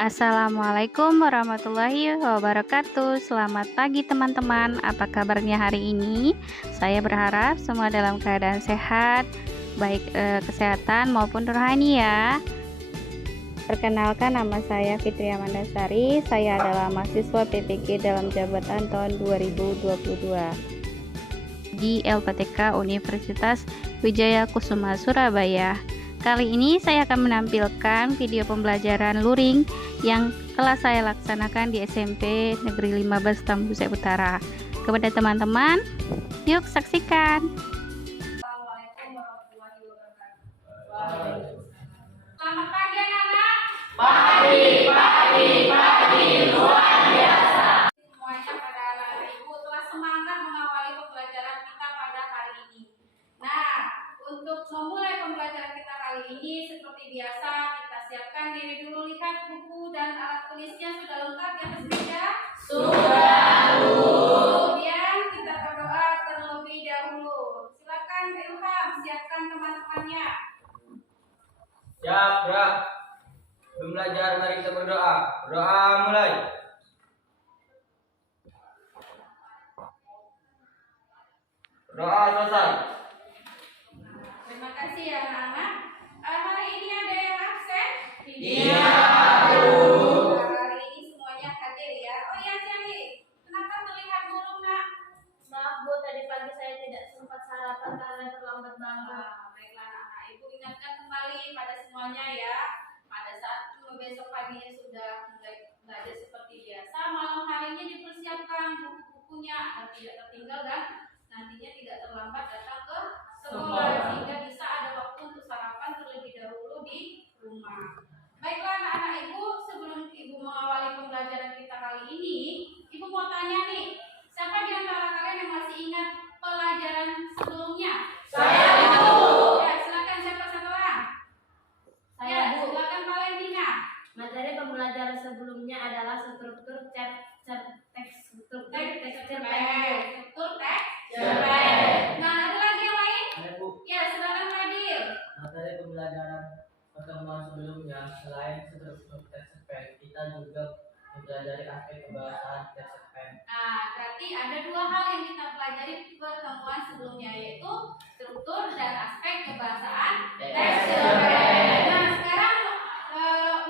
Assalamualaikum warahmatullahi wabarakatuh. Selamat pagi teman-teman. Apa kabarnya hari ini? Saya berharap semua dalam keadaan sehat, baik kesehatan maupun rohani ya. Perkenalkan, nama saya Fitri Amandasari. Saya adalah mahasiswa PPG dalam jabatan tahun 2022 di LPTK Universitas Wijaya Kusuma Surabaya. Kali ini saya akan menampilkan video pembelajaran luring yang telah saya laksanakan di SMP Negeri 15 Tambusai Utara. Kepada teman-teman, yuk saksikan. Assalamualaikum warahmatullahi wabarakatuh. Selamat pagi anak-anak. Pagi, luar biasa. Semuanya pada anak-anak ibu telah semangat mengawali pembelajaran kita pada hari ini. Nah, untuk memulai pembelajaran kita kali ini seperti biasa kita siapkan diri dulu. Lihat buku dan alat tulisnya sudah lengkap di atas meja? Sudah, Bu. Kemudian kita berdoa terlebih dahulu. Silakan Ilham siapkan teman-temannya. Siap, gerak. Sebelum belajar, mari kita berdoa. Berdoa mulai. Berdoa selesai. Terima kasih ya anak-anak. Hari ini ada yang absen? Iya, Bu. Hari ini semuanya hadir ya. Oh iya Celi, kenapa terlihat murung nak? Maaf Bu, tadi pagi saya tidak sempat sarapan karena terlambat banget. Baiklah anak-anak, ibu ingatkan kembali pada semuanya ya. Pada saat besok paginya sudah mulai belajar seperti biasa, malam harinya dipersiapkan buku-bukunya agar tidak tertinggal dan nantinya tidak terlambat datang ke sekolah sehingga bisa ada waktu untuk sarapan terlebih dahulu di rumah. Baiklah anak-anak ibu, sebelum ibu mengawali pembelajaran kita kali ini, ibu mau tanya nih, siapa di antara kalian yang masih ingat pelajaran sebelumnya? Saya, Bu. Ya, silakan siapa satu orang? Saya, Ya, Bu. silakan Valentina. Materi pembelajaran sebelumnya adalah struktur teks Struktur teks. Cerpen. Nah, ada lagi yang lain? Ada, Bu. Ya, silakan Fadil. Materi pembelajaran pertemuan sebelumnya, selain struktur teks cerpen, kita juga mempelajari aspek kebahasaan teks cerpen. Nah, berarti ada dua hal yang kita pelajari pertemuan sebelumnya, yaitu struktur dan aspek kebahasaan teks cerpen. Nah, sekarang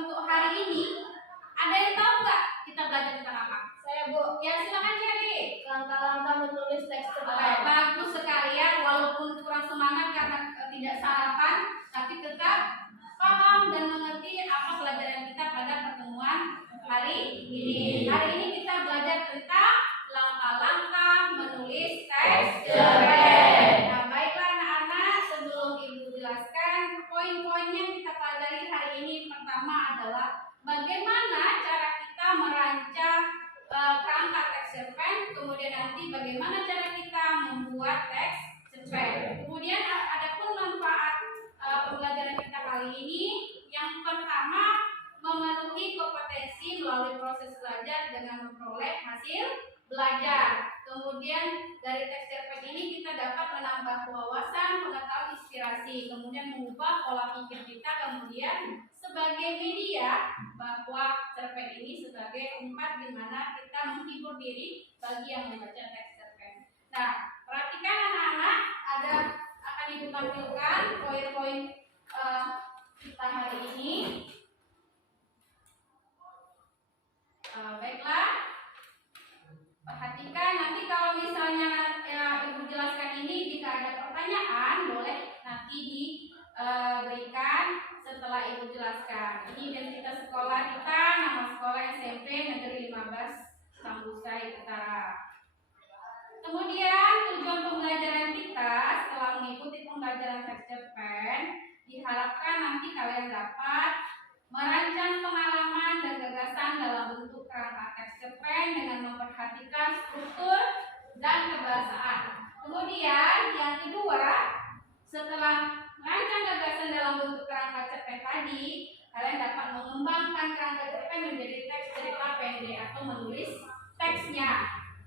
untuk hari ini ada yang tahu nggak kita belajar tentang apa? Saya, Bu. Ya, silakan Cherry. Langkah-langkah menulis teks cerpen. Bagus sekali ya, walaupun kurang semangat karena tidak sarapan, tapi tetap paham dan mengerti apa pelajaran kita pada pertemuan hari ini. Hari ini kita belajar tentang langkah-langkah menulis teks cerpen. Nah, baiklah anak-anak, sebelum ibu jelaskan poin-poinnya yang kita pelajari hari ini, pertama adalah bagaimana cara kita merancang kerangka teks cerpen, kemudian nanti bagaimana cara kita membuat teks cerpen. Kemudian adapun manfaat pembelajaran kita kali ini, yang pertama memenuhi kompetensi melalui proses belajar dengan memperoleh hasil belajar. Kemudian dari teks cerpen ini kita dapat menambah wawasan, pengetahuan, inspirasi, kemudian mengubah pola pikir kita, kemudian sebagai media bahwa cerpen ini sebagai tempat di mana kita menghibur diri bagi yang membaca teks cerpen. Nah, perhatikan anak-anak, akan ibu tampilkan poin-poin kita hari ini. Baiklah, perhatikan nanti kalau misalnya ibu jelaskan ini, jika ada pertanyaan boleh nanti diberikan setelah ibu jelaskan. Ini identitas sekolah kita, nama sekolah SMP Negeri 15 Tambusai Utara. Kemudian tujuan pembelajaran kita setelah mengikuti pembelajaran teks cerpen, diharapkan nanti kalian dapat merancang pengalaman dan gagasan dalam bentuk kerangka teks cerpen dengan memperhatikan struktur dan kebahasaan. Kemudian yang kedua, setelah merancang gagasan dalam bentuk kerangka cerpen tadi, kalian dapat mengembangkan kerangka cerpen menjadi teks cerita pendek atau menulis teksnya.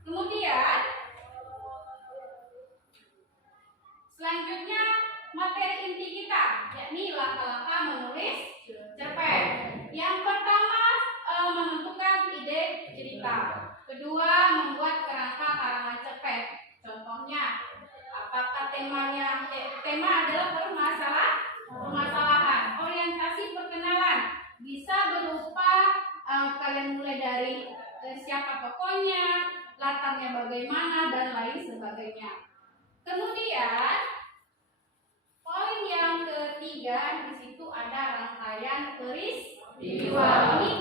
Kemudian selanjutnya materi inti kita, yakni langkah-langkah menulis cerpen. Yang pertama tema adalah permasalahan. Orientasi perkenalan bisa berupa kalian mulai dari siapa tokohnya, latarnya bagaimana, dan lain sebagainya. Kemudian poin yang ketiga, di situ ada rangkaian peristiwa. Ini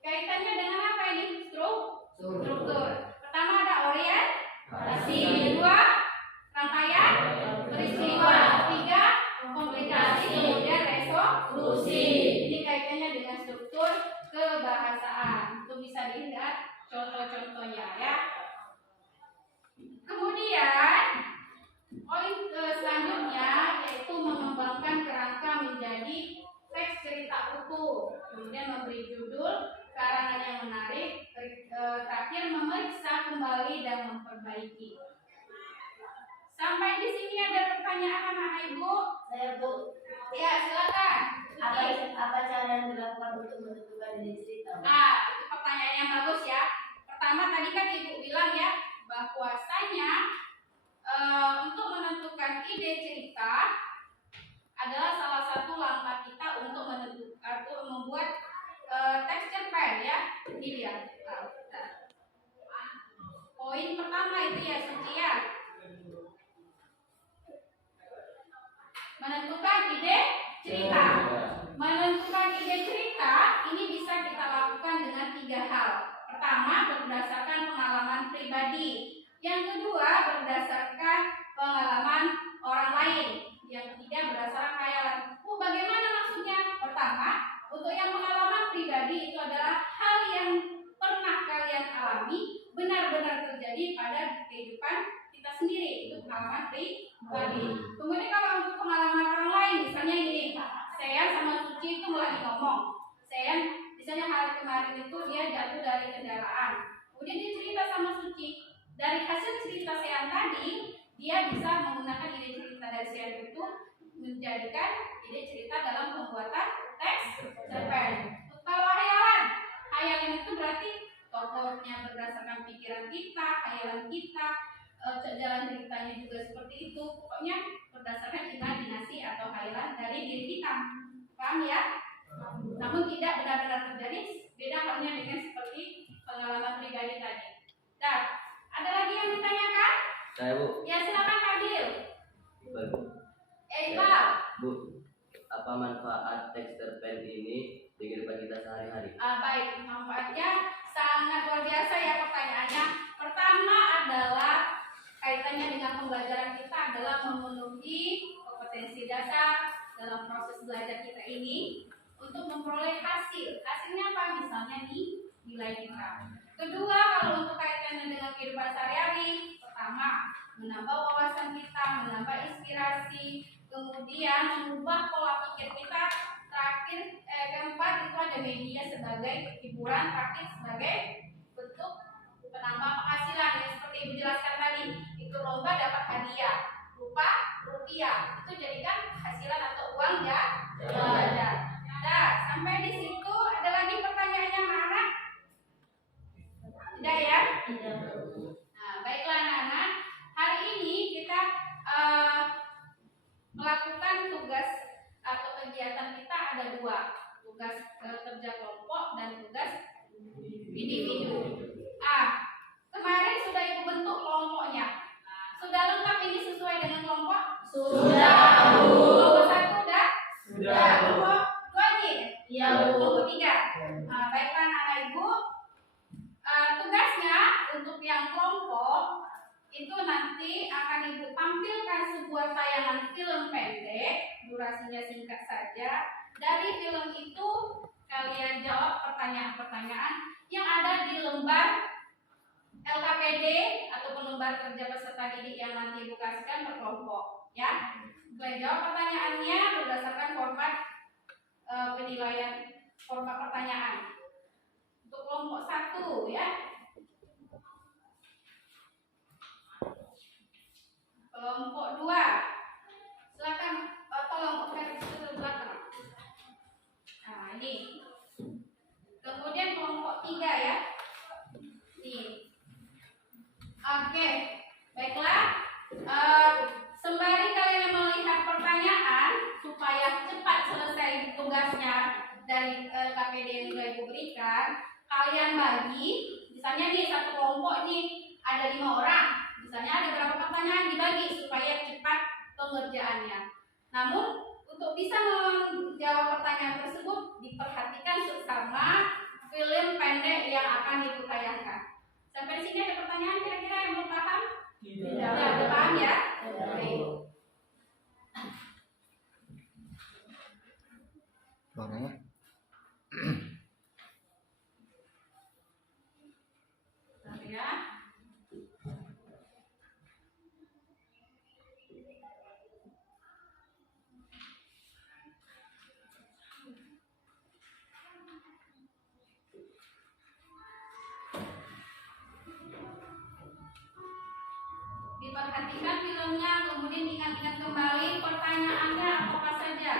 kaitannya dengan apa ini? Struktur. Pertama ada orientasi, kedua rangkaian peristiwa, ketiga komplikasi, kemudian resolusi. Ini kaitannya dengan struktur kebahasaan. Itu bisa dilihat contoh-contohnya ya. Kemudian poin selanjutnya yaitu mengembangkan kerangka menjadi teks cerita utuh, kemudian memberi judul, karangan yang menarik, terakhir memeriksa kembali dan memperbaiki. Sampai di sini ada pertanyaan anak ibu? Saya Bu, Ya silakan. apa cara yang dilakukan untuk menentukan ide cerita? Itu pertanyaan yang bagus ya. Pertama tadi kan ibu bilang ya bahwasanya untuk menentukan ide cerita adalah salah satu langkah kita untuk menentukan atau membuat teks cerpen ya. Ini dia. Poin pertama itu ya Suci ya. Menentukan ide cerita. Menentukan ide cerita ini bisa kita lakukan dengan 3 hal. Pertama, berdasarkan pengalaman pribadi. Yang kedua, berdasarkan pengalaman orang lain. Yang ketiga, berdasarkan khayalan. Bagaimana maksudnya? Pertama, untuk yang pengalaman pribadi itu adalah hal yang pernah kalian alami, benar-benar terjadi pada kehidupan kita sendiri. Itu pengalaman pribadi. Kemudian kalau untuk pengalaman orang lain, misalnya ini, saya sama Suci itu lagi ngomong. Saya misalnya hari kemarin itu dia jatuh dari kendaraan. Kemudian dia cerita sama Suci. Dari hasil cerita saya tadi, dia bisa menggunakan ide cerita dari saya itu menjadikan ide cerita dalam pembuatan teks cerpen. Kalau hayalan itu berarti tokohnya berdasarkan pikiran kita, hayalan kita, jalan ceritanya juga seperti itu. Pokoknya berdasarkan imajinasi atau hayalan dari diri kita. Paham ya? Namun tidak benar-benar terjadi. Beda halnya dengan seperti pengalaman pribadi tadi. Nah, ada lagi yang ditanyakan? Saya Bu. Ya silakan Fadil. Iqbal Bu. Iqbal. Bu, apa manfaat teks cerpen ini di kehidupan kita sehari-hari? Baik, manfaatnya sangat luar biasa ya pertanyaannya. Pertama adalah kaitannya dengan pembelajaran kita adalah memenuhi kompetensi dasar dalam proses belajar kita ini untuk memperoleh hasil. Hasilnya apa? Misalnya nih nilai kita. Kedua, kalau untuk kaitannya dengan kehidupan sehari-hari, pertama menambah wawasan kita, menambah inspirasi, kemudian mengubah pola pikir kita. Terakhir, keempat itu ada media sebagai hiburan, terakhir sebagai bentuk penambah penghasilan. Yang seperti Ibu jelaskan tadi, itu lomba dapat hadiah berupa rupiah. Itu jadikan hasilan atau uang jajan. Nah, sampai di situ ada lagi pertanyaannya mana? Tidak ya? Tidak. Nah, baiklah anak-anak. Hari ini kita melakukan tugas atau kegiatan kita ada 2, tugas kerja kelompok dan tugas individu. Kemarin sudah Ibu bentuk kelompoknya. Sudah lengkap ini sesuai dengan kelompok? Sudah, Bu. Kelompok 1 udah? Sudah. Kelompok 2 ini? Iya, Bu. Kelompok 3. Baiklah anak Ibu. Tugasnya untuk yang kelompok itu nanti akan Ibu tampilkan sebuah tayangan film pendek, durasinya singkat saja. Dari film itu kalian jawab pertanyaan-pertanyaan yang ada di lembar LKPD ataupun lembar kerja peserta didik yang nanti Ibu kasihkan berkelompok, ya. Kalian jawab pertanyaannya berdasarkan format penilaian, format pertanyaan. Untuk kelompok 1 ya. Kelompok 2. Silakan tolong garis ke belakang. Nah, ini. Kemudian kelompok 3 ya. Nih. Oke. Baiklah. Sembari dari tugasnya dari KPD yang sudah Ibu berikan, kalian bagi, misalnya nih satu kelompok nih ada 5 orang, misalnya ada berapa pertanyaan dibagi supaya cepat pengerjaannya. Namun untuk bisa menjawab pertanyaan tersebut diperhatikan seksama film pendek yang akan Ibu tayangkan. Sampai di sini ada pertanyaan kira-kira yang belum paham? Tidak. Ada paham ya? Baik. Suaranya. Bentar ya. Diperhatikan filmnya, kemudian ingat-ingat kembali pertanyaannya apa saja.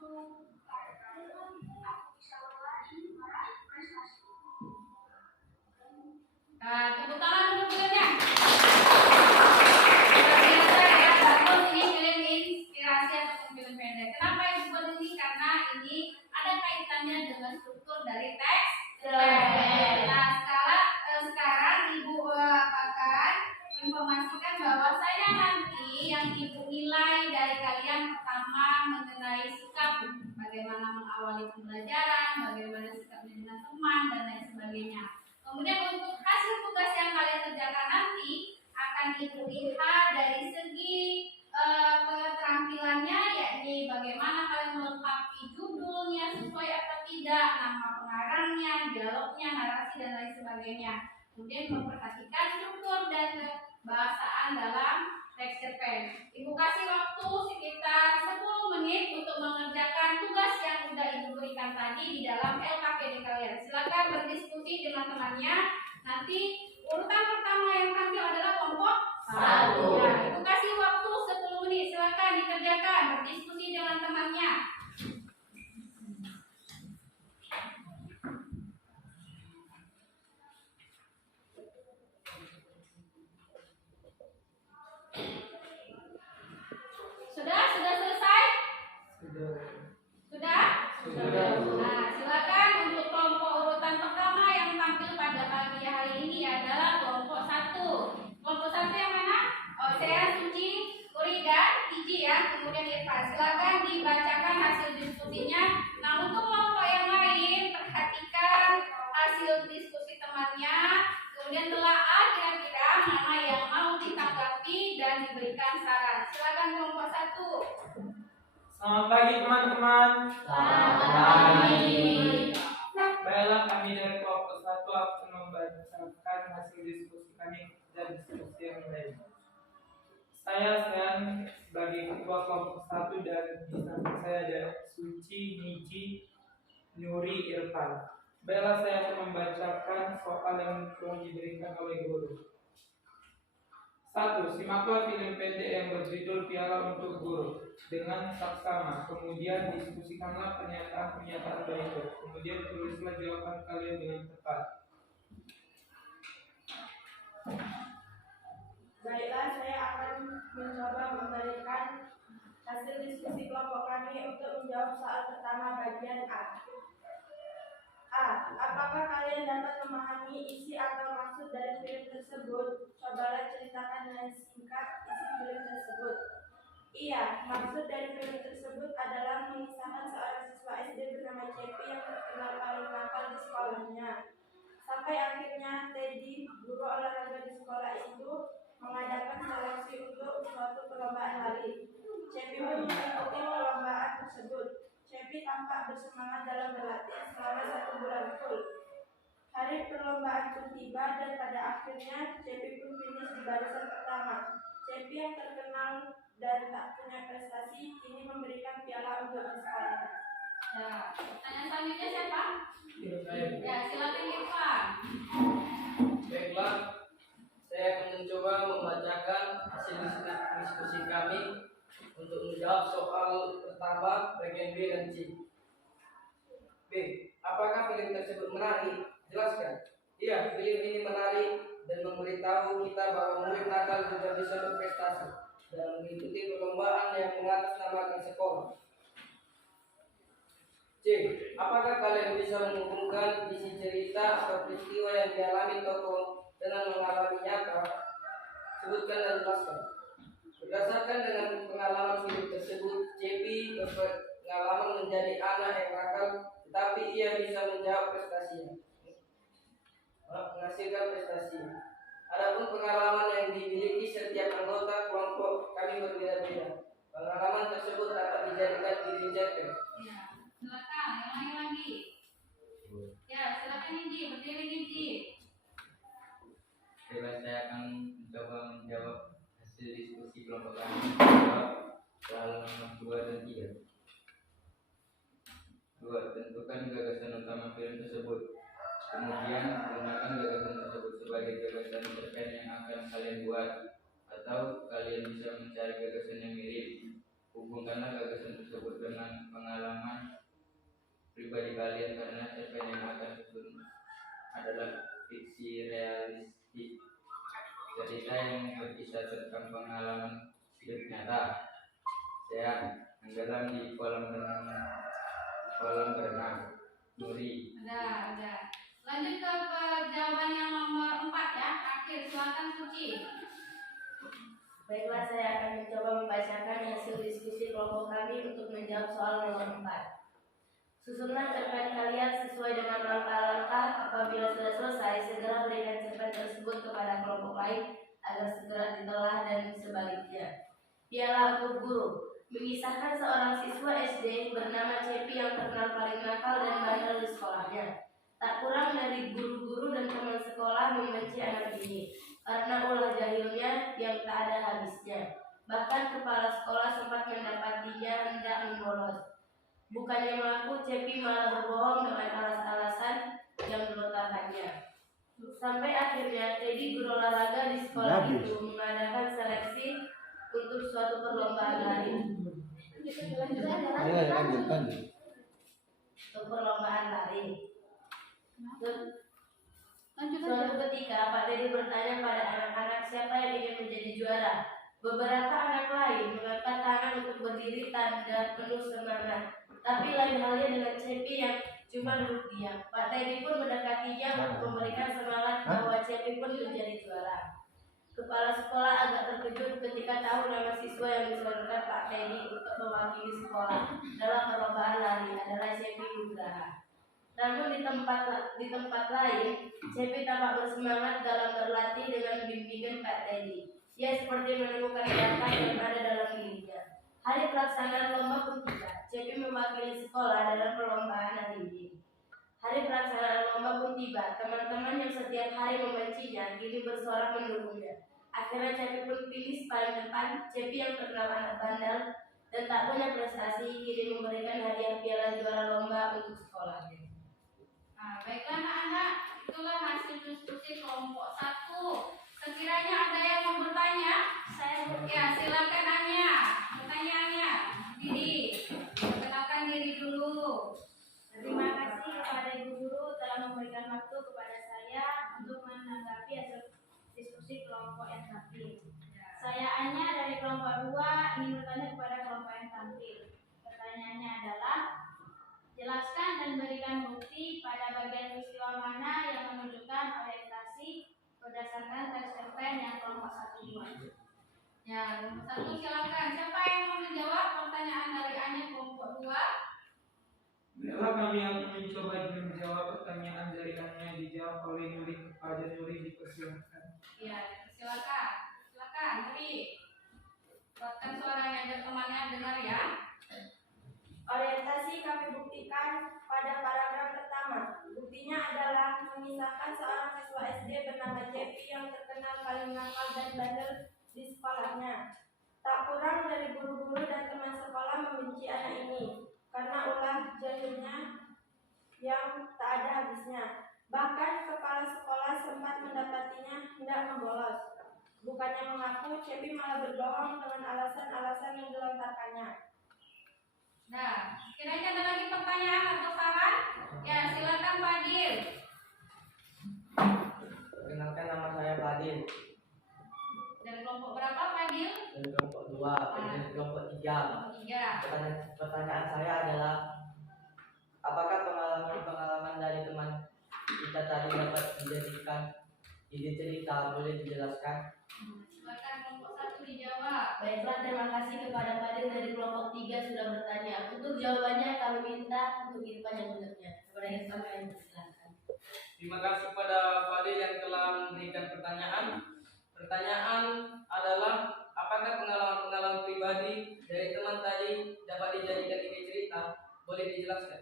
Tepuk tangan untuk filmnya. Luar biasa ya, bagus ini film inspirasi ataupun film pendek. Kenapa ibu buat ini? Karena ini ada kaitannya dengan struktur dari teks. Nah, sekarang ibu akan informasikan bahwasanya nanti yang ibu nilai dari kalian pertama mengenai sikap, bagaimana mengawali pembelajaran, bagaimana sikapnya dengan teman dan lain sebagainya. Kemudian untuk hasil tugas yang kalian kerjakan nanti akan ibu lihat dari segi keterampilannya, yakni bagaimana kalian melengkapi judulnya sesuai atau tidak, nama pengarangnya, dialognya, narasi dan lain sebagainya. Kemudian memperhatikan struktur dan kebahasaan dalam teks cerpen. Ibu kasih waktu sekitar 10 menit untuk mengerjakan tugas yang sudah ibu berikan tadi di dalam LKPD kalian. Silakan berdiskusi dengan temannya. Nanti urutan pertama yang tampil adalah kelompok 1. Nah, ibu kasih waktu 10 menit. Silakan dikerjakan, berdiskusi dengan temannya. Sudah selesai? Sudah? Nah, silakan untuk kelompok urutan pertama yang tampil pada pagi hari ini adalah kelompok 1. Kelompok 1 yang mana? Oh, saya Suci, Uri dan Iji ya. Kemudian Irfan. Silakan dibacakan hasil diskusinya. Nah, untuk kelompok yang lain perhatikan hasil diskusi temannya. Kemudian telaah kira-kira mana yang mau ditanggapi dan diberikan saran. Silakan kelompok 1. Selamat pagi teman-teman. Selamat pagi. Baiklah, kami dari kelompok 1 akan membacakan hasil diskusi kami dan diskusi yang lain. Saya sebagai ketua kelompok 1 dan di samping saya ada Suci, Niji, Nuri, Irfan. Baiklah, saya akan membacakan soal yang telah diberikan oleh guru. 1. Simaklah film pendek yang berjudul Piala untuk Guru dengan saksama. Kemudian diskusikanlah pernyataan-pernyataan berikut. Kemudian tulislah jawaban kalian dengan tepat. Baiklah, saya akan mencoba memberikan hasil diskusi kelompok kami untuk menjawab soal pertama bagian A. Apakah kalian dapat memahami isi atau maksud dari film tersebut? Cobalah ceritakan dengan singkat isi film tersebut. Iya, maksud dari film tersebut adalah mengisahkan seorang siswa SD bernama Cepi yang terkenal paling nakal di sekolahnya. Sampai akhirnya Teddy, guru olahraga di sekolah itu, mengadakan seleksi untuk suatu perlombaan lari. Cepi pun mengikuti perlombaan tersebut. Cepi tampak bersemangat dalam berlatih selama 1 bulan full. Hari perlombaan pun tiba dan pada akhirnya Cepi pun finish di barisan pertama. Cepi yang terkenal dan tak punya prestasi kini memberikan piala untuk sekolah. Ya, tanya selanjutnya siapa? Saya. Ya, silakan Irfan. Baiklah, saya akan mencoba membacakan hasil diskusi kami untuk menjawab soal pertama bagian B dan C. B. Apakah film tersebut menarik? Jelaskan. Iya, film ini menarik dan memberitahu kita bahwa murid nakal juga bisa berprestasi dan mengikuti perlombaan yang mengatasnamakan sekolah. C. Apakah kalian bisa menghubungkan isi cerita atau peristiwa yang dialami tokoh dengan mengalami nyata? Sebutkan dan jelaskan. Berdasarkan dengan pengalaman hidup tersebut, Cepi berpengalaman menjadi anak yang nakal, tetapi ia bisa menjawab prestasinya, menghasilkan prestasinya. Adapun pengalaman yang dimiliki setiap anggota kelompok kami berbeda-beda. Pengalaman tersebut dapat dijadikan diri cerpen. Ya, silakan. Yang lain lagi. Ya, silakan Niji. Berdiri Niji. Saya akan mencoba menjawab hasil diskusi kelompok kami soal nomor 2 dan 3. 2. Tentukan gagasan utama film tersebut. Kemudian gunakan gagasan tersebut sebagai gagasan cerpen yang akan kalian buat, atau kalian bisa mencari gagasan yang mirip. Hubungkanlah gagasan tersebut dengan pengalaman pribadi kalian karena cerpen yang akan disusun adalah fiksi realistik, cerita yang berkisah tentang pengalaman hidup nyata. Saya tenggelam di kolam berenang. Nuri. Ada. Lanjut ke jawaban yang nomor 4 ya. Akhir, silakan Suci. Baiklah, saya akan mencoba membacakan hasil diskusi kelompok kami untuk menjawab soal nomor 4. Susunlah cerpen kalian sesuai dengan langkah-langkah. Apabila sudah selesai, segera berikan cerpen tersebut kepada kelompok lain agar segera ditelah dan sebaliknya. Piala untuk guru mengisahkan seorang siswa SD bernama Cepi yang terkenal paling nakal dan bandel di sekolahnya. Tak kurang dari guru-guru dan teman sekolah membenci anak ini karena ulah jahilnya yang tak ada habisnya. Bahkan kepala sekolah sempat mendapatinya hendak membolos. Bukannya mengaku, Cepi malah berbohong dengan alas-alasan yang dilontarkannya. Sampai akhirnya Teddy guru olahraga di sekolah itu mengadakan seleksi untuk suatu perlombaan lari. Untuk perlombaan lari. Suatu ketika Pak Teddy bertanya pada anak-anak siapa yang ingin menjadi juara. Beberapa anak lain mengangkat tangan untuk berdiri tanda penuh semangat. Tapi lain halnya dengan Cepi yang cuma duduk diam. Pak Teddy pun mendekatinya untuk memberikan semangat bahwa Cepi pun menjadi juara. Kepala sekolah agak terkejut ketika tahu nama siswa yang disodorkan Pak Teddy untuk mewakili sekolah dalam perlombaan lari adalah Cepi Nugraha. Namun di tempat lain, Cepi tampak bersemangat dalam berlatih dengan bimbingan Pak Teddy. Ia seperti menemukan bakat yang ada dalam dirinya. Hari pelaksanaan lomba pun tiba. Cepi mewakili sekolah dalam perlombaan hari ini. Hari pelaksanaan lomba pun tiba. Teman-teman yang setiap hari membencinya kini bersorak mendukungnya. Akhirnya Cepi pun finish paling depan. Cepi yang terkenal anak bandel dan tak punya prestasi kini memberikan hadiah piala juara lomba untuk sekolahnya. Nah, baiklah anak-anak, itulah hasil diskusi kelompok 1. Sekiranya ada yang mau bertanya, ya silakan Anya. Pertanyaannya, Didi, perkenalkan diri dulu. Terima kasih kepada Ibu Guru telah memberikan waktu kepada saya untuk menanggapi hasil diskusi kelompok yang tampil. Saya Anya dari kelompok 2 ingin bertanya kepada kelompok yang tampil. Pertanyaannya adalah, jelaskan dan berikan bukti pada bagian peristiwa mana yang menunjukkan orientasi berdasarkan teks cerpen yang kelompok 1 buat. Ya, nomor 1 silakan. Siapa yang mau menjawab pertanyaan dari Anya kelompok 2? Baiklah, kami akan mencoba menjawab pertanyaan dari Anya dijawab oleh Nuri. Kepada Nuri dipersilakan. Ya, silakan. Silakan, Nuri. Buatkan suaranya agar temannya dengar ya. Orientasi kami buktikan pada paragraf pertama. Buktinya adalah mengisahkan seorang siswa SD bernama Cepi yang terkenal paling nakal dan bandel di sekolahnya. Tak kurang dari guru-guru dan teman sekolah membenci anak ini karena ulah jahilnya yang tak ada habisnya. Bahkan kepala sekolah sempat mendapatinya hendak membolos. Bukannya mengaku, Cepi malah berbohong dengan alasan-alasan yang dilontarkannya. Nah, kiranya ada lagi pertanyaan atau saran? Ya, silakan Fadil. Perkenalkan, nama saya Fadil. Dari kelompok berapa Fadil? Dari kelompok 2, dari kelompok 3. Pertanyaan saya adalah, apakah pengalaman dari teman kita tadi dapat dijadikan ide cerita? Boleh dijelaskan? Silakan kelompok 1 dijawab. Baiklah, terima kasih kepada Fadil dari kelompok 3 sudah bertanya. Untuk jawabannya kami minta untuk Irfan yang menurutnya. Kepada Irfan kami persilakan. Terima kasih pada Fadil yang telah memberikan pertanyaan. Pertanyaan adalah, apakah pengalaman-pengalaman pribadi dari teman tadi dapat dijadikan ide cerita? Boleh dijelaskan?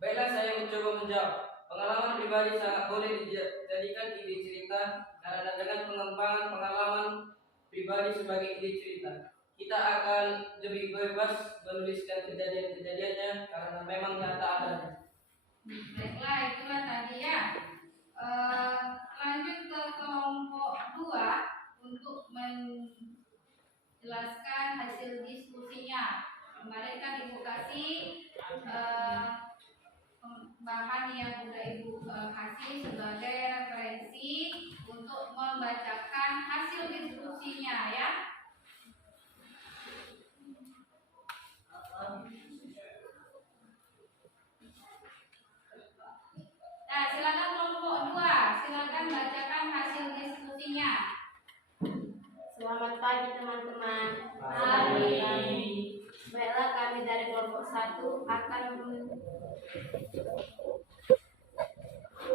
Baiklah, saya mencoba menjawab. Pengalaman pribadi sangat boleh dijadikan ide cerita karena dengan pengembangan pengalaman pribadi sebagai ide cerita, kita akan lebih bebas menuliskan kejadian-kejadiannya karena memang nyata adanya. Baiklah, itulah tadi ya. Lanjut ke kelompok 2 untuk jelaskan hasil diskusinya. Kemarin kan Ibu kasih bahan yang udah Ibu kasih sebagai referensi untuk membacakan hasil diskusinya ya. Nah, silakan kelompok 2, silakan bacakan hasil diskusinya. Selamat pagi teman-teman. Baiklah, kami dari kelompok 1 akan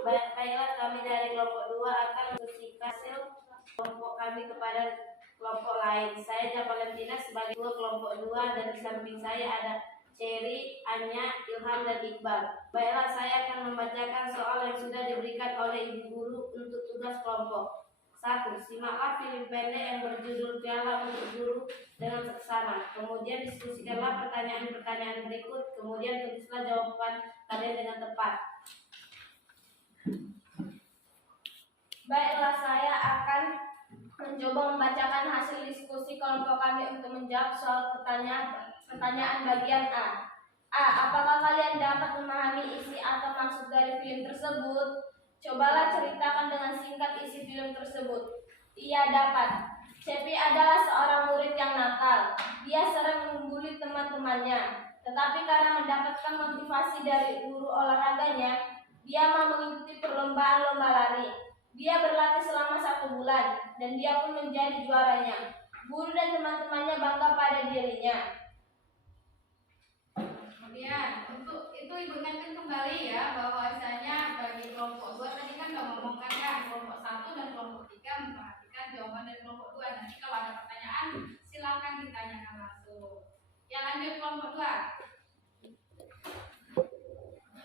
Baiklah, kami dari kelompok 2 akan mendiskusikan hasil kelompok kami kepada kelompok lain. Saya Jaka Valentina sebagai ketua kelompok 2 dan di samping saya ada Cherry, Anya, Ilham, dan Iqbal. Baiklah, saya akan membacakan soal yang sudah diberikan oleh ibu guru untuk tugas kelompok. 1. Simaklah film pendek yang berjudul Piala untuk Guru dengan seksama. Kemudian diskusikanlah pertanyaan-pertanyaan berikut. Kemudian tulislah jawaban kalian dengan tepat. Baiklah, saya akan mencoba membacakan hasil diskusi kelompok kami untuk menjawab soal pertanyaan bagian A. Apakah kalian dapat memahami isi atau maksud dari film tersebut? Cobalah ceritakan dengan singkat isi film tersebut. Ia dapat. Cepi adalah seorang murid yang nakal. Dia sering membuli teman-temannya. Tetapi karena mendapatkan motivasi dari guru olahraganya, dia mau mengikuti perlombaan lomba lari. Dia berlatih selama 1 bulan dan dia pun menjadi juaranya. Guru dan teman-temannya bangga pada dirinya. Kemudian untuk itu Ibu ingatkan kembali ya bahwasanya bagi kelompok 2 tadi kan udah ngomongkan ya, kelompok 1 dan kelompok 3 memperhatikan jawaban dari kelompok 2. Nanti kalau ada pertanyaan silakan ditanyakan langsung. Ya, lanjut kelompok 2.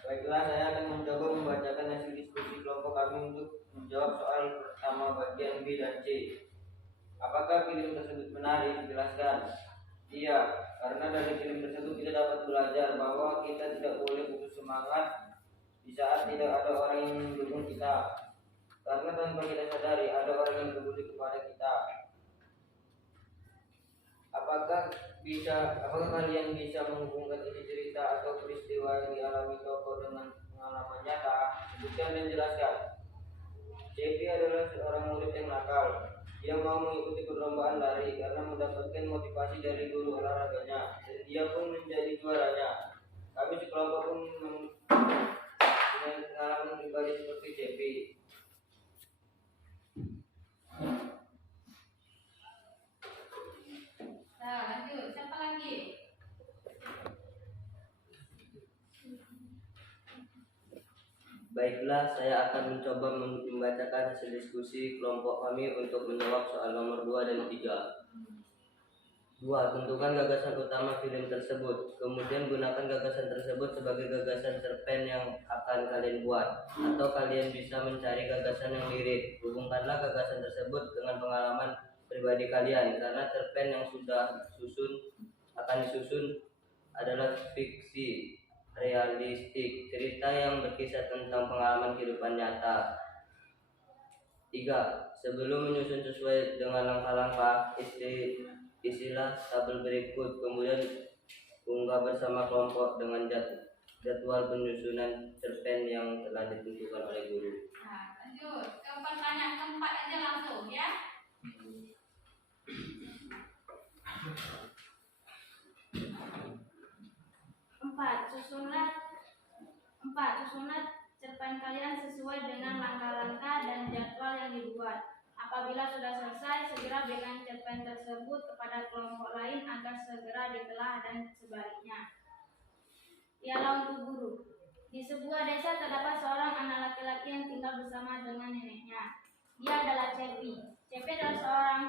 Baiklah, saya akan mencoba membacakan hasil diskusi kelompok kami untuk menjawab soal pertama bagian B dan C. Apakah film tersebut menarik? Jelaskan. Iya, karena dari film tersebut kita dapat belajar bahwa kita tidak boleh putus semangat di saat tidak ada orang yang mendukung kita. Karena tanpa kita sadari ada orang yang peduli kepada kita. Apakah kalian bisa menghubungkan isi cerita atau peristiwa yang dialami tokoh dengan pengalaman nyata? Sebutkan dan jelaskan. Cepi adalah seorang murid yang nakal. Dia mau mengikuti perlombaan lari karena mendapatkan motivasi dari guru olahraganya dan dia pun menjadi juaranya. Kami sekelompok pun punya pengalaman pribadi seperti Cepi. Nah, lanjut. Siapa lagi? Baiklah, saya akan mencoba membacakan hasil diskusi kelompok kami untuk menjawab soal nomor 2 dan 3. 2. Tentukan gagasan utama film tersebut. Kemudian gunakan gagasan tersebut sebagai gagasan cerpen yang akan kalian buat. Atau kalian bisa mencari gagasan yang mirip. Hubungkanlah gagasan tersebut dengan pengalaman pribadi kalian, karena cerpen yang akan disusun adalah fiksi realistik, cerita yang berkisah tentang pengalaman kehidupan nyata. 3. Sebelum menyusun sesuai dengan langkah-langkah, isilah tabel berikut, kemudian unggah bersama kelompok dengan jadwal penyusunan cerpen yang telah ditentukan oleh guru. Nah, lanjut. Ke pertanyaan keempat aja langsung ya. 4. Susunlah cerpen kalian sesuai dengan langkah-langkah dan jadwal yang dibuat. Apabila sudah selesai, segera berikan cerpen tersebut kepada kelompok lain agar segera ditelah dan sebaliknya. Piala untuk guru. Di sebuah desa terdapat seorang anak laki-laki yang tinggal bersama dengan neneknya. Dia adalah Cepi. Cepi adalah seorang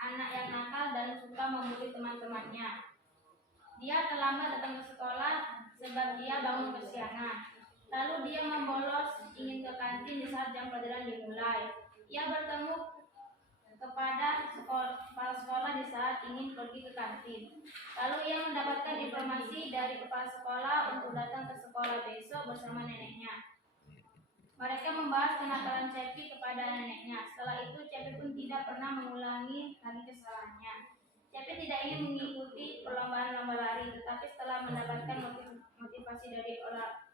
anak yang nakal dan suka membuli teman-temannya. Dia terlambat datang ke sekolah sebab dia bangun kesiangan. Lalu dia membolos ingin ke kantin di saat jam pelajaran dimulai. Ia bertemu kepada kepala sekolah di saat ingin pergi ke kantin. Lalu ia mendapatkan informasi dari kepala sekolah untuk datang ke sekolah besok bersama neneknya. Mereka membahas kenakalan Cepi kepada neneknya. Setelah itu Cepi pun tidak pernah mengulangi lagi kesalahannya. Cepi tidak ingin mengikuti perlombaan lomba lari, tetapi setelah mendapatkan motivasi dari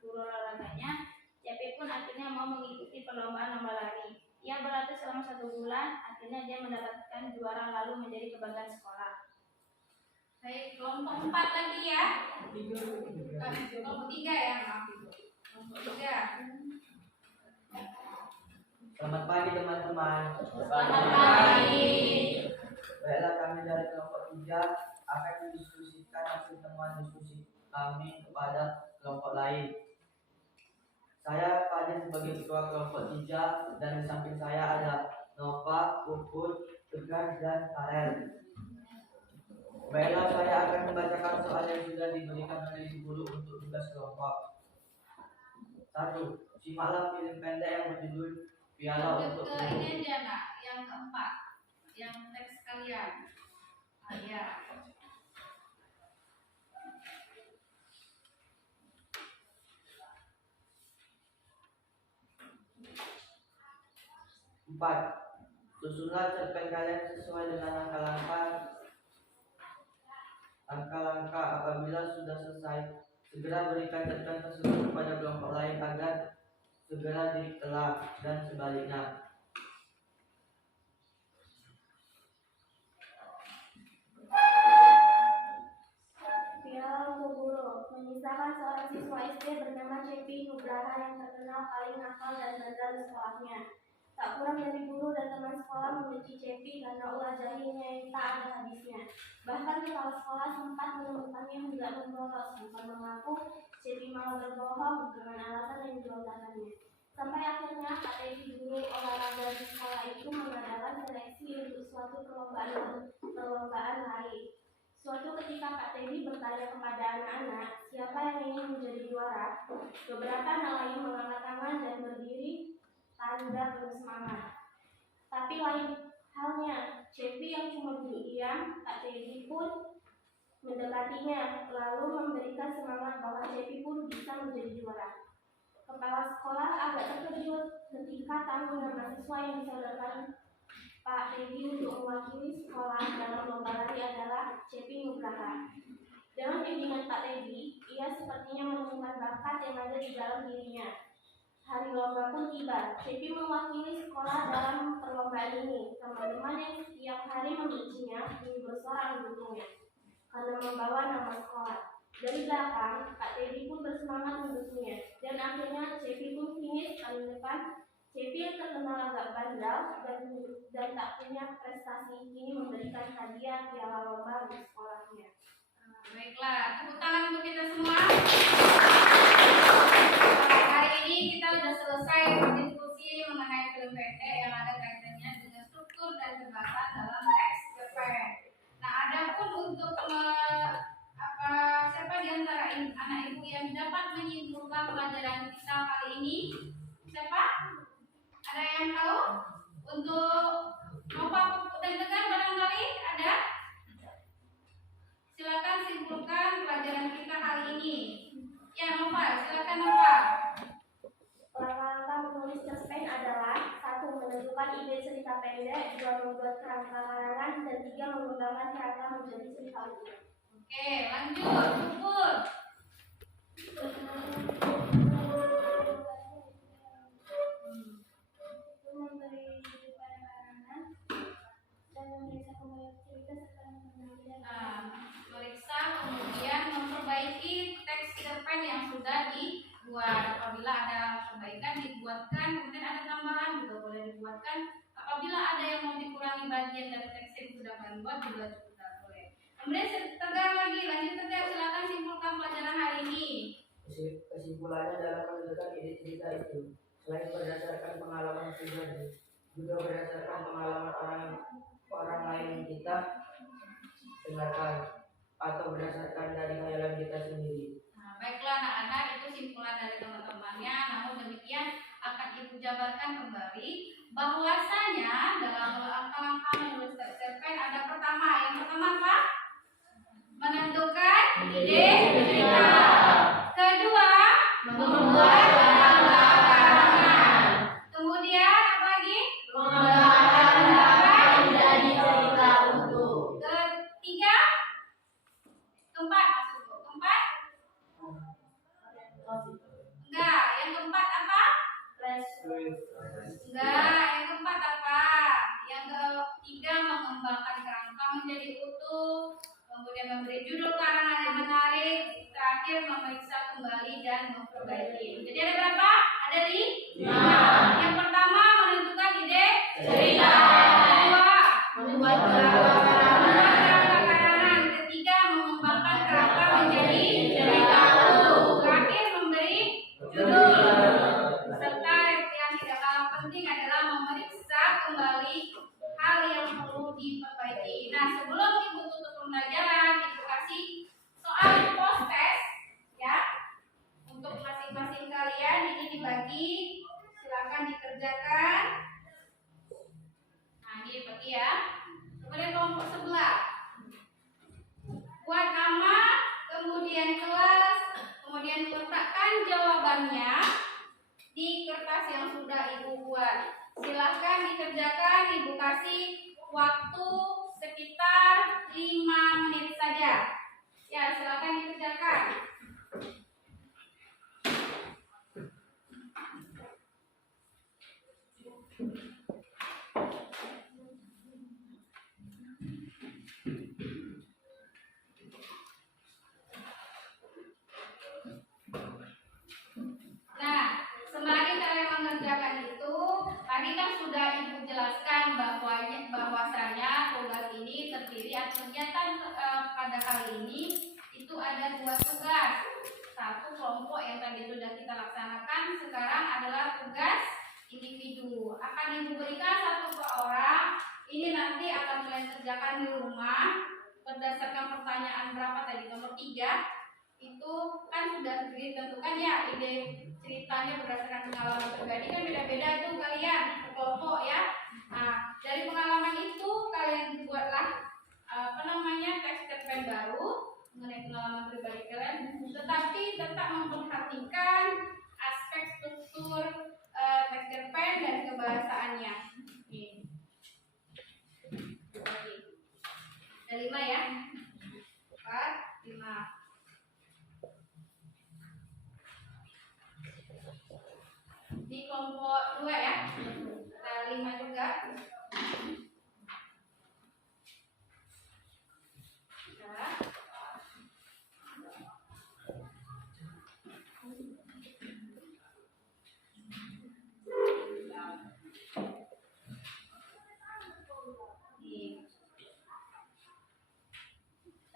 guru olahraganya, Cepi pun akhirnya mau mengikuti perlombaan lomba lari. Ia berlatih selama 1 bulan, akhirnya dia mendapatkan juara lalu menjadi kebanggaan sekolah. Baik, kelompok 4 lagi ya. Kelompok 3 ya, maaf itu. Kelompok 3. Selamat pagi teman-teman. Selamat pagi. Baiklah, kami dari kelompok 3 akan mendiskusikan hasil temuan diskusi kami kepada kelompok lain. Saya Fadil sebagai ketua kelompok 3 dan di samping saya ada Nova, Puput, Tegar, dan Farel. Baiklah, saya akan membacakan soal yang sudah diberikan oleh Ibu Guru untuk tugas kelompok. 1. Simaklah film pendek yang berjudul Piala untuk Ke ini aja nak, yang keempat, yang teks kalian. Ya. 4. Susunlah cerpen kalian sesuai dengan langkah-langkah. Apabila sudah selesai, segera berikan cerpen tersebut kepada kelompok lain agar segera ditelah dan sebaliknya. Piala untuk guru mengisahkan seorang siswa SD bernama Cepi Nugraha yang terkenal paling nakal dan bandel di sekolahnya. Tak kurang dari guru dan teman sekolah membenci Cepi karena ulah jahilnya yang tak ada habisnya. Bahkan kepala sekolah sempat menemukannya hendak membolos, bukan mengaku Cepi malah berbohong dengan alasan yang dilontarkannya. Sampai akhirnya Pak Teddy, guru olahraga di sekolah itu mengadakan seleksi untuk suatu perlombaan lari. Suatu ketika Pak Teddy bertanya kepada anak-anak siapa yang ingin menjadi juara. Beberapa anak lain mengangkat tangan dan berdiri tanda bersemangat. Tapi lain halnya, Cepi yang cuma diam, Pak Teddy pun mendekatinya lalu memberikan semangat bahwa Cepi pun bisa menjadi juara. Kepala sekolah agak terkejut ketika tahu nama siswa yang disodorkan Pak Teddy untuk mewakili sekolah dalam lomba lari adalah Cepi Nugraha. Dengan bimbingan Pak Teddy, ia sepertinya menemukan bakat yang ada di dalam dirinya. Hari lomba pun tiba. Cepi mewakili sekolah dalam perlombaan ini. Teman-teman yang setiap hari membencinya kini bersorak mendukungnya karena membawa nama sekolah. Dari belakang, Pak Teddy pun bersemangat mendukungnya. Dan akhirnya Cepi pun finish paling depan. Cepi yang terkenal agak bandel dan tak punya prestasi kini memberikan hadiah piala lomba di sekolahnya. Baiklah, tepuk tangan untuk kita semua. Hari ini kita sudah selesai berdiskusi mengenai film pendek yang ada kaitannya dengan struktur dan kebahasan dalam teks cerpen. Nah, ada pun untuk siapa di antara anak ibu yang dapat menyimpulkan pelajaran kita kali ini? Siapa? Ada yang tahu? Untuk Nova, Puput, dan Tegar barangkali ada? Silakan simpulkan pelajaran kita kali ini. Ya Nova, silakan Nova. Langkah-langkah menulis cerpen adalah 1. Menentukan ide cerita pendek, 2. Membuat kerangka larangan, dan 3. Mengembangkan kerangka menjadi cerita utuh. Oke, lanjut, Puput. Memberi pada karangan dan memeriksa kembali cerita serta Meriksa kemudian memperbaiki teks cerpen yang sudah dibuat. Apabila ada perbaikan dibuatkan, kemudian ada tambahan juga boleh dibuatkan. Apabila ada yang mau dikurangi bagian dari teks yang sudah kalian buat juga sudah boleh. Kemudian Tegar lagi, lanjut Tegar, silakan simpulkan pelajaran hari ini. Kesimpulannya dalam menentukan ide cerita itu, selain berdasarkan pengalaman pribadi, juga berdasarkan pengalaman orang lain yang kita dengarkan atau berdasarkan dari khayalan kita sendiri. Nah, baiklah anak-anak, itu simpulan dari teman-temannya. Namun demikian akan ibu jabarkan kembali bahwasanya dalam langkah-langkah menulis teks cerpen ada pertama. Yang pertama apa? Menentukan ide cerita. Kedua, membuat langkah-langkah. terakhir memeriksa kembali dan memperbaiki. Jadi ada berapa? Ada 5. Yang pertama menentukan ide cerita. Kedua, membuat karangan. Ketiga, mengembangkan karakter menjadi cerita. Terakhir, memberi judul. Serta yang tidak kalah penting adalah memeriksa kembali hal yang perlu diperbaiki. Nah, sebelum Ibu tutup pembelajaran, Ibu kasih soal post test ya. Untuk masing-masing kalian ini dibagi, silakan dikerjakan. Nah, ini dibagi ya. Kemudian kelompok sebelah. Buat nama, kemudian kelas, kemudian letakkan jawabannya di kertas yang sudah Ibu buat. Silahkan dikerjakan, Ibu kasih waktu sekitar 5 menit saja. Ya, silahkan dikerjakan. Nah, sembari kalian mengerjakan itu, tadi kan sudah Ibu jelaskan bahwasanya tugas ini terdiri atas kegiatan pada kali ini itu ada 2 tugas. Satu kelompok yang tadi sudah kita laksanakan, sekarang adalah tugas individu. Akan Ibu berikan 1 per orang. Ini nanti akan kalian kerjakan di rumah berdasarkan pertanyaan berapa tadi, nomor 3. Itu kan sudah ditentukan ya, ide ceritanya berdasarkan pengalaman pribadi kan beda-beda tuh kalian kelompok ya. Nah, dari pengalaman itu kalian buatlah teks cerpen baru mengenai pengalaman pribadi kalian, tetapi tetap memperhatikan aspek struktur teks cerpen dan kebahasaannya. Nih. Ada 5 ya. 4, 5. Di kelompok 2 ya, ada 5 juga. Ya.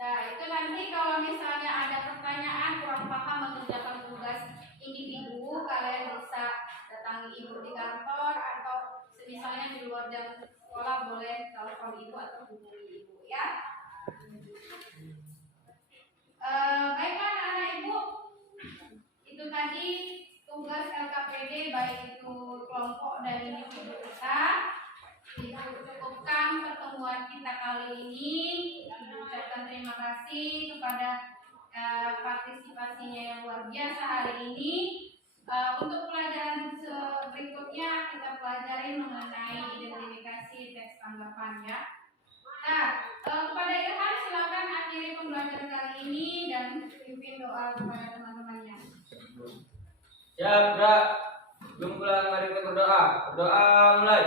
Nah, itu nanti kalau misalnya ada pertanyaan kurang paham mengerjakan tugas individu, kalian bisa datangi Ibu di kantor atau misalnya di luar jam sekolah boleh telepon Ibu atau hubungi Ibu ya. Baiklah anak-anak Ibu, itu tadi tugas LKPD baik itu kelompok dan individu kita. Ibu cukupkan pertemuan kita kali ini. Ibu ucapkan terima kasih kepada partisipasinya yang luar biasa hari ini. Untuk pelajaran berikutnya kita pelajari mengenai identifikasi teks tanggapan ya. Nah, kepada Ilham silakan akhiri pembelajaran kali ini dan pimpin doa kepada teman-temannya. Siap, gerak. Sebelum pulang mari kita berdoa. Berdoa mulai.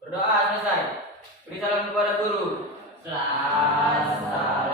Berdoa selesai. Beri salam kepada guru. Selamat.